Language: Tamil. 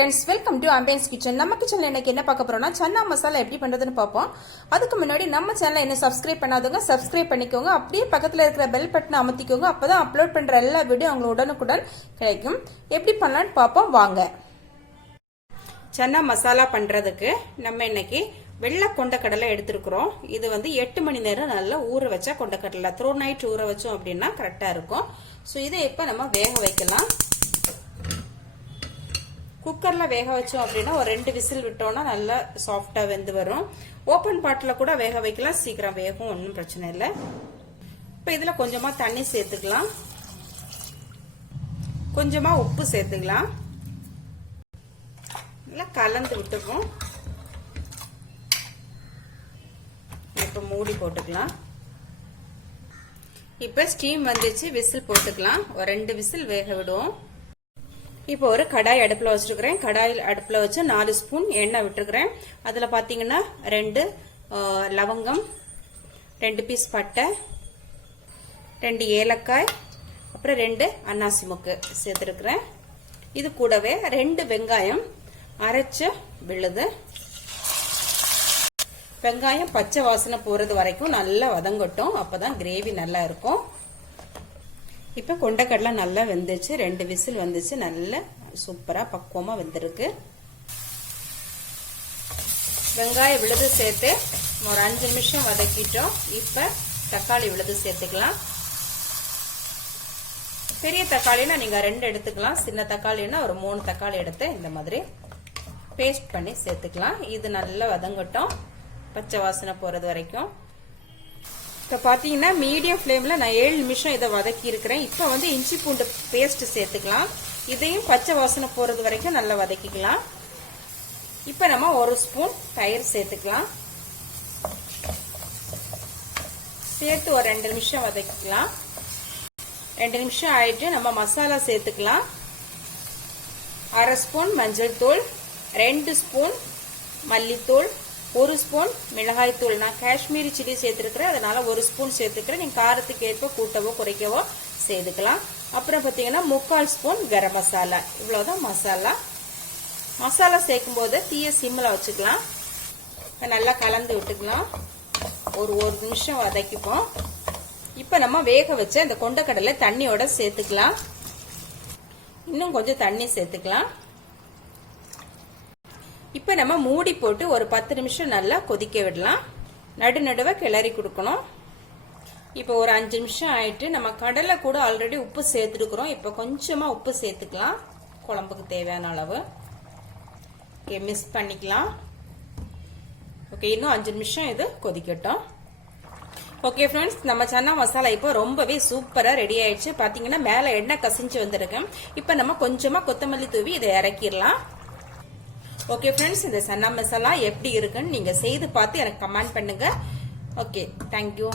friends, welcome to Ambience kitchen. நம்ம கிச்சன்ல இன்னைக்கு என்ன பார்க்க போறோம்னா சன்னா மசாலா எப்படி பண்றதுன்னு பார்ப்போம். அதுக்கு முன்னாடி நம்ம சேனலை என்ன சப்ஸ்கிரைப் பண்ணாதவங்க சப்ஸ்கிரைப் பண்ணிக்கோங்க. அப்படியே பக்கத்துல இருக்கிற பெல் பட்டனை அமுத்திக்கோங்க. அப்பதான் அப்லோட் பண்ற எல்லா வீடியோ உங்களுக்கு உடனுக்குடன் கிடைக்கும். எப்படி பண்ணலாம்னு பார்ப்போம் வாங்க. சன்னா மசாலா பண்றதுக்கு நம்ம இன்னைக்கு வெள்ளை கொண்டக்கடலை எடுத்துக்கிறோம். இது வந்து 8 மணி நேரம் நல்லா ஊற வச்சா கொண்டக்கடலை த்ரோ நைட் ஊற வச்சோம் அப்படின்னா கரெக்டா இருக்கும். ஸோ இதை இப்போ நம்ம வேக வைக்கலாம். குக்கர்ல வேக வச்சோம் அப்படின்னா ஒரு 2 விசில் விட்டோம்னா நல்லா சாஃப்டா வெந்து வரும். ஓப்பன் பாட்டில் கூட வேக வைக்கலாம், சீக்கிரம் வேகும், ஒன்றும் பிரச்சனை இல்லை. இப்போ இதுல கொஞ்சமா தண்ணி சேர்த்துக்கலாம், கொஞ்சமா உப்பு சேர்த்துக்கலாம், நல்லா கலந்து விட்டுருவோம். இப்போ மூடி போட்டுக்கலாம். இப்போ ஸ்டீம் வந்துச்சு, விசில் போட்டுக்கலாம். ஒரு 2 விசில் வேக விடுவோம். இப்போ ஒரு கடாய் அடுப்புல வச்சிருக்கிறேன். கடாயில் அடுப்புல வச்சு 4 ஸ்பூன் எண்ணெய் விட்டுருக்கிறேன். அதுல பாத்தீங்கன்னா 2 லவங்கம், 2 பீஸ் பட்டை, 2 ஏலக்காய், அப்புறம் 2 அன்னாசி மொக்கு சேர்த்துருக்கிறேன். இது கூடவே 2 வெங்காயம் அரைச்ச விழுது. வெங்காயம் பச்சை வாசனை போறது வரைக்கும் நல்லா வதங்கட்டும், அப்பதான் கிரேவி நல்லா இருக்கும். இப்ப கொண்டக்கடலை நல்லா வெந்துச்சு, 2 விசில் வந்துச்சு, நல்ல சூப்பரா பக்குவமா வெந்திருக்கு. வெங்காய விழுது சேர்த்து ஒரு 5 நிமிஷம் வதக்கிட்டோம். இப்ப தக்காளி விழுது சேர்த்துக்கலாம். பெரிய தக்காளினா நீங்க 2 எடுத்துக்கலாம், சின்ன தக்காளினா ஒரு 3 தக்காளி எடுத்து இந்த மாதிரி பேஸ்ட் பண்ணி சேர்த்துக்கலாம். இது நல்லா வதங்கட்டும், பச்சை வாசனை போறது வரைக்கும். இப்போ பார்த்தீங்கன்னா மீடியம் ஃப்ளேமில் நான் 7 நிமிஷம் இதை வதக்கி இருக்கிறேன். இப்போ வந்து இஞ்சி பூண்டு பேஸ்ட் சேர்த்துக்கலாம். இதையும் பச்சை வாசனை போகிறது வரைக்கும் நல்லா வதக்கிக்கலாம். இப்போ நம்ம 1 ஸ்பூன் தயிர் சேர்த்துக்கலாம். சேர்த்து ஒரு 2 நிமிஷம் வதக்கிக்கலாம். 2 நிமிஷம் ஆயிட்டு நம்ம மசாலா சேர்த்துக்கலாம். 1/2 ஸ்பூன் மஞ்சள் தூள், 2 ஸ்பூன் மல்லித்தூள், 1 ஸ்பூன் மிளகாய் தூள். நான் காஷ்மீரி சில்லி சேர்த்துருக்கிறேன், அதனால 1 ஸ்பூன் சேர்த்துக்கிறேன். நீங்க காரத்துக்கு ஏற்ப கூட்டவோ குறைக்கவோ சேர்த்துக்கலாம். அப்புறம் பார்த்தீங்கன்னா 1/4 ஸ்பூன் கரம் மசாலா. இவ்வளவுதான் மசாலா. மசாலா சேர்க்கும் போது தீய சிம்மில் வச்சுக்கலாம். நல்லா கலந்து விட்டுக்கலாம். ஒரு நிமிஷம் வதக்கிப்போம். இப்ப நம்ம வேக வச்ச இந்த கொண்டக்கடலை தண்ணியோட சேர்த்துக்கலாம். இன்னும் கொஞ்சம் தண்ணி சேர்த்துக்கலாம். இப்ப நம்ம மூடி போட்டு ஒரு 10 நிமிஷம் நல்லா கொதிக்க விடலாம். நடுநடுவ கிளறி கொடுக்கணும். இப்போ ஒரு 5 நிமிஷம் ஆயிட்டு நம்ம கடலை கூட ஆல்ரெடி உப்பு சேர்த்துருக்கிறோம். இப்போ கொஞ்சமா உப்பு சேர்த்துக்கலாம், குழம்புக்கு தேவையான அளவு. மிக்ஸ் பண்ணிக்கலாம். ஓகே, இன்னும் 5 நிமிஷம் இது கொதிக்கட்டும். ஓகே ஃப்ரெண்ட்ஸ், நம்ம சன்னா மசாலா இப்போ ரொம்பவே சூப்பரா ரெடி ஆயிடுச்சு. பாத்தீங்கன்னா மேல எண்ணெய் கசிஞ்சு வந்திருக்கு. இப்போ நம்ம கொஞ்சமா கொத்தமல்லி தூவி இதை இறக்கிடலாம். ஓகே ஃப்ரெண்ட்ஸ், இந்த சன்னா மசாலா எப்படி இருக்குன்னு நீங்க செய்து பார்த்து எனக்கு கமெண்ட் பண்ணுங்க. Okay, thank you.